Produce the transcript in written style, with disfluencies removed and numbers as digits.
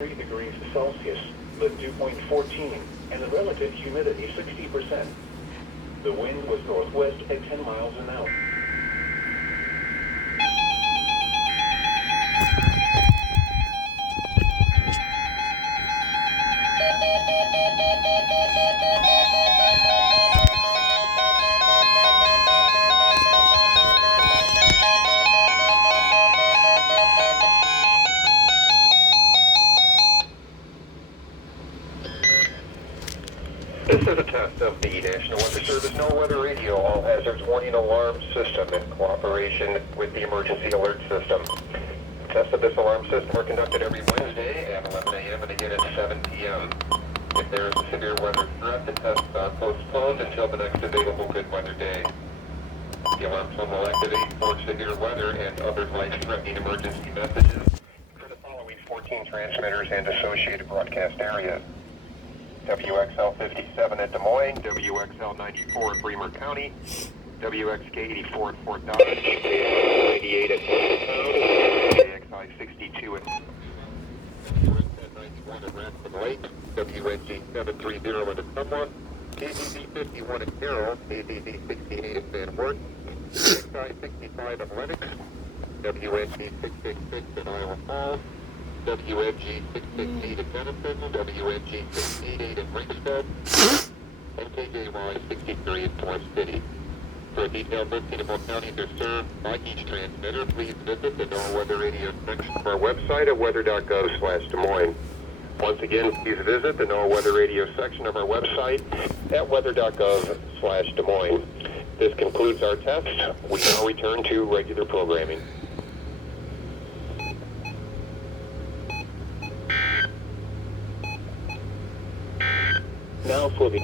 3 degrees Celsius, the dew point 14, and the relative humidity 60%. The wind was northwest at 10 miles an hour. This is a test of the National Weather Service NOAA Weather Radio All Hazards Warning Alarm System in cooperation with the Emergency Alert System. Tests of this alarm system are conducted every Wednesday at 11 a.m. and again at 7 p.m. If there is a severe weather threat, the tests are postponed until the next available good weather day. The alarm tone will activate for severe weather and other life-threatening emergency messages for the following 14 transmitters and associated broadcast areas: WXL 57 at Des Moines, WXL 94 at Bremer County, WXK 84 at Fort Dodge, 98 at KXI 62 at WXN 91 at Ransom Lake, WNG 730 at Tumwa, ABV 51 at Carroll, ABV 68 at Van Wert, KXI 65 at Lennox, WNG 666 at Iowa Falls, WNG 668 at Denison, WNG 688 at Ringsted, and KJY 63 at Forest City. For a detailed listing of what counties are served by each transmitter, please visit the NOAA Weather Radio section of our website at weather.gov/Des Moines. Once again, please visit the NOAA Weather Radio section of our website at weather.gov/Des Moines. This concludes our test. We now return to regular programming. Now for the